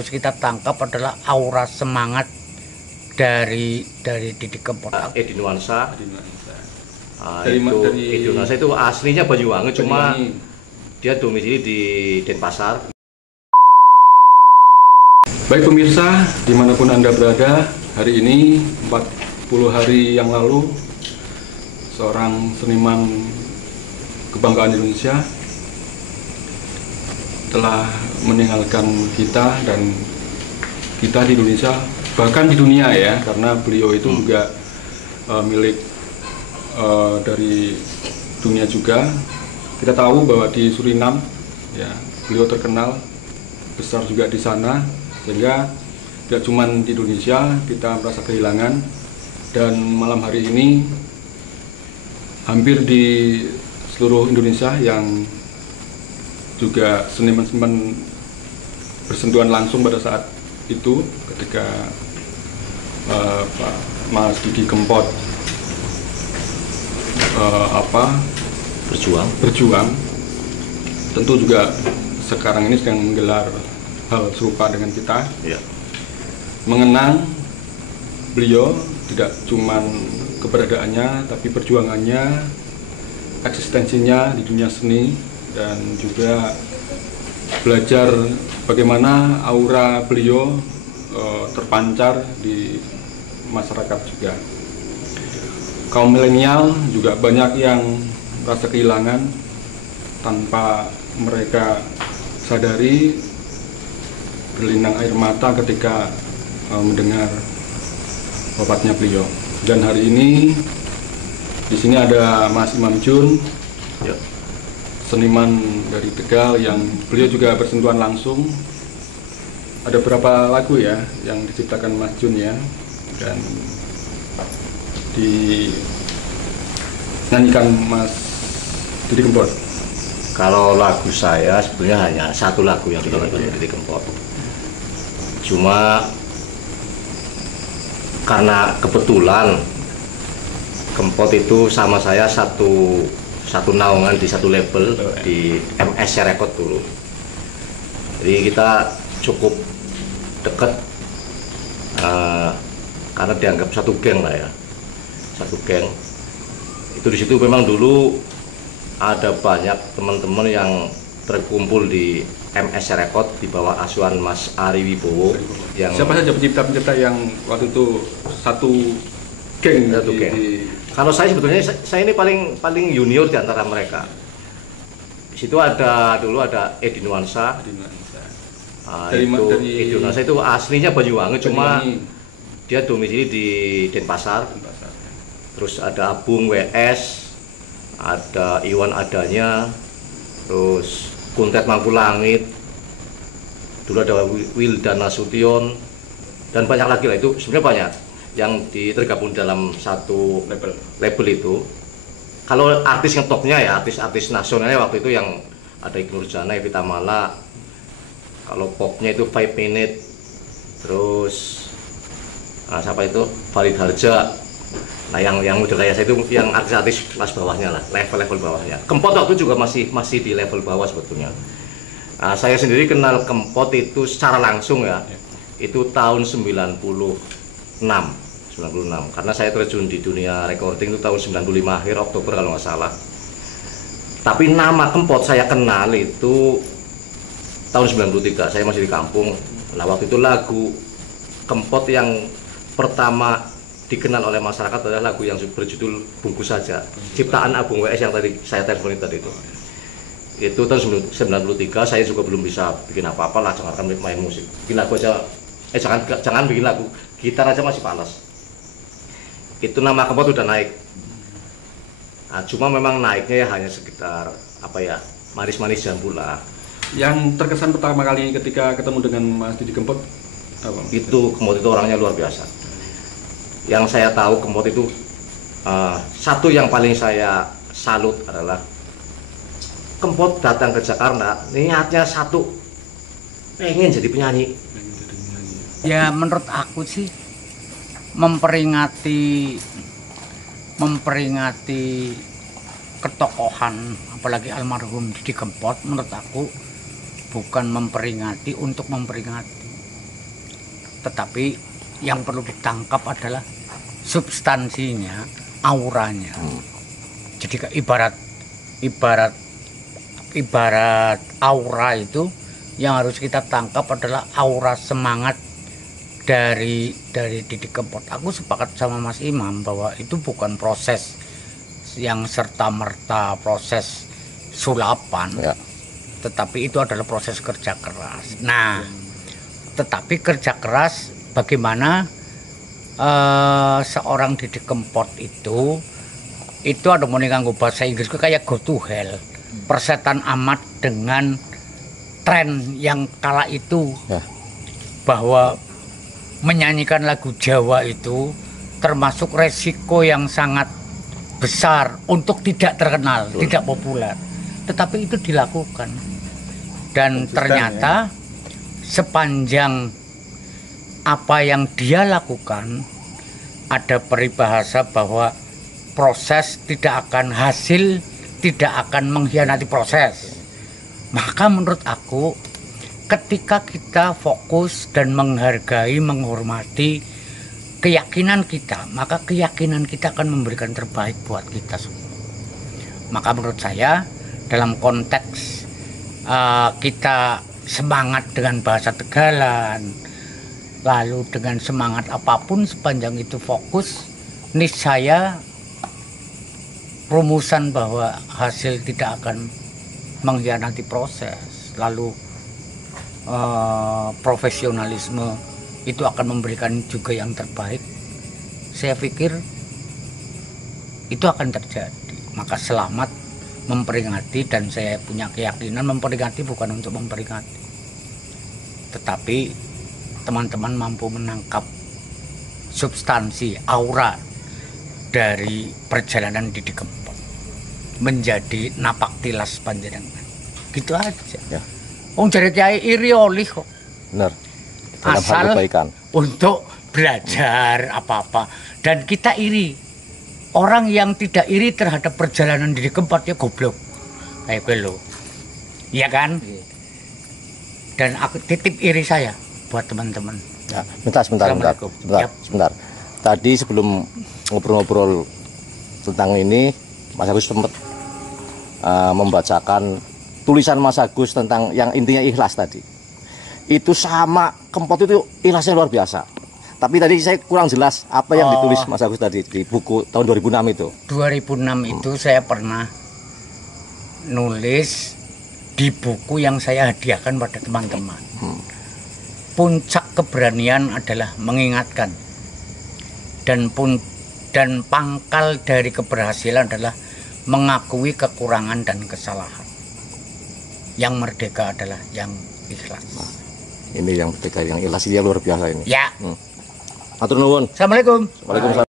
Terus kita tangkap adalah aura semangat dari Didi Kempot. Edi Nuansa. Dari Edi Nuansa itu aslinya Banyuwangi, cuma dia domisili di Denpasar. Baik pemirsa, dimanapun Anda berada, hari ini 40 hari yang lalu seorang seniman kebanggaan Indonesia telah meninggalkan kita dan kita di Indonesia, bahkan di dunia ya, karena beliau itu juga milik dari dunia juga. Kita tahu bahwa di Suriname ya, beliau terkenal besar juga di sana, sehingga tidak cuma di Indonesia kita merasa kehilangan. Dan malam hari ini hampir di seluruh Indonesia yang juga seniman-seniman bersentuhan langsung pada saat itu ketika Pak Mas Didi Kempot berjuang, tentu juga sekarang ini sedang menggelar hal serupa dengan kita, mengenang beliau, tidak cuma keberadaannya tapi perjuangannya, eksistensinya di dunia seni, dan juga belajar bagaimana aura beliau terpancar di masyarakat juga. Kaum milenial juga banyak yang merasa kehilangan tanpa mereka sadari, berlinang air mata ketika mendengar wafatnya beliau. Dan hari ini di sini ada Mas Imam Jun, seniman dari Tegal yang beliau juga bersentuhan langsung. Ada beberapa lagu ya yang diciptakan Mas Jun ya, dan dinyanyikan Mas Didi Kempot. Kalau lagu saya sebenarnya hanya satu lagu yang dinyanyikan Didi Kempot. Cuma karena kebetulan Kempot itu sama saya satu naungan di satu label di MS Record dulu. Jadi kita cukup dekat karena dianggap satu geng lah ya, satu geng. Itu di situ memang dulu ada banyak teman-teman yang terkumpul di MS Record di bawah asuhan Mas Ari Wibowo. Yang siapa saja pencipta-pencipta yang waktu itu satu geng? Kalau saya sebetulnya saya ini paling junior di antara mereka. Di situ dulu ada Edi Nuansa. Edi Nuansa itu aslinya Banyuwangi, cuma dia domisili di Denpasar. Terus ada Abung WS, ada Iwan Adanya, terus Kuntet Mangkulangit, dulu ada Wildan Nasution, dan banyak lagi lah. Itu sebenarnya banyak yang tergabung dalam satu label itu. Kalau artis yang topnya ya, artis nasionalnya waktu itu yang ada Iqnur Nurjana, Evita Mala. Kalau popnya itu 5 Minute, terus siapa itu, Farid Harja. Nah yang model kayak saya itu yang artis-artis kelas bawahnya lah, level bawahnya. Kempot waktu juga masih di level bawah sebetulnya. Saya sendiri kenal Kempot itu secara langsung ya, itu tahun 96, karena saya terjun di dunia recording itu tahun 95 akhir Oktober kalau nggak salah. Tapi nama Kempot saya kenal itu tahun 93, saya masih di kampung. Nah waktu itu lagu Kempot yang pertama dikenal oleh masyarakat adalah lagu yang berjudul Bungkus Saja, ciptaan Abung WS yang tadi saya teleponin tadi itu. Itu tahun 93, saya juga belum bisa bikin apa-apa lah, jangan main musik, bikin lagu aja, jangan bikin lagu, gitar aja masih panas. Itu nama Kempot udah naik. Nah, cuma memang naiknya ya hanya sekitar manis-manis jambula. Yang terkesan pertama kali ketika ketemu dengan Mas Didi Kempot apa? Itu Kempot itu orangnya luar biasa. Yang saya tahu Kempot itu satu yang paling saya salut adalah Kempot datang ke Jakarta niatnya satu, pengen jadi penyanyi. Ya menurut aku sih memperingati memperingati ketokohan apalagi almarhum Didi Kempot, menurut aku bukan memperingati untuk memperingati, tetapi yang perlu ditangkap adalah substansinya, auranya. Jadi ibarat aura itu yang harus kita tangkap adalah aura semangat dari Didi Kempot. Aku sepakat sama Mas Imam bahwa itu bukan proses yang serta-merta proses sulapan, ya, tetapi itu adalah proses kerja keras. Nah, tetapi kerja keras bagaimana seorang Didi Kempot itu ada mau nganggo bahasa Inggris kayak go to hell, persetan amat dengan tren yang kala itu, ya, bahwa menyanyikan lagu Jawa itu termasuk resiko yang sangat besar untuk tidak terkenal, tidak populer. Tetapi itu dilakukan. Dan ternyata sepanjang apa yang dia lakukan, ada peribahasa bahwa proses tidak akan hasil, tidak akan mengkhianati proses. Maka menurut aku, ketika kita fokus dan menghargai, menghormati keyakinan kita, maka keyakinan kita akan memberikan terbaik buat kita semua. Maka menurut saya dalam konteks kita semangat dengan bahasa Tegalan, lalu dengan semangat apapun sepanjang itu fokus, niscaya rumusan bahwa hasil tidak akan mengkhianati proses, lalu profesionalisme itu akan memberikan juga yang terbaik. Saya pikir itu akan terjadi. Maka selamat memperingati, dan saya punya keyakinan memperingati bukan untuk memperingati, tetapi teman-teman mampu menangkap substansi, aura dari perjalanan Didi Kempot menjadi napak tilas panjenengan. Gitu aja. Ya. Jare Kiai iri oleh kok. Benar. Asal untuk belajar apa-apa. Dan kita iri. Orang yang tidak iri terhadap perjalanan Didi Kempot ya goblok. Kayak gue lo. Iya kan? Dan aku titip iri saya buat teman-teman. Ya, sebentar. Tadi sebelum ngobrol-ngobrol tentang ini, Mas Agus sempat membacakan tulisan Mas Agus tentang yang intinya ikhlas tadi. Itu sama Kempot itu ikhlasnya luar biasa. Tapi tadi saya kurang jelas apa yang ditulis Mas Agus tadi di buku tahun 2006 itu. 2006 itu saya pernah nulis di buku yang saya hadiahkan pada teman-teman. Puncak keberanian adalah mengingatkan, dan pangkal dari keberhasilan adalah mengakui kekurangan dan kesalahan. Yang merdeka adalah yang ikhlas. Ini yang merdeka, yang ikhlas, dia luar biasa ini. Ya. Matur nuwun. Assalamualaikum. Waalaikumsalam.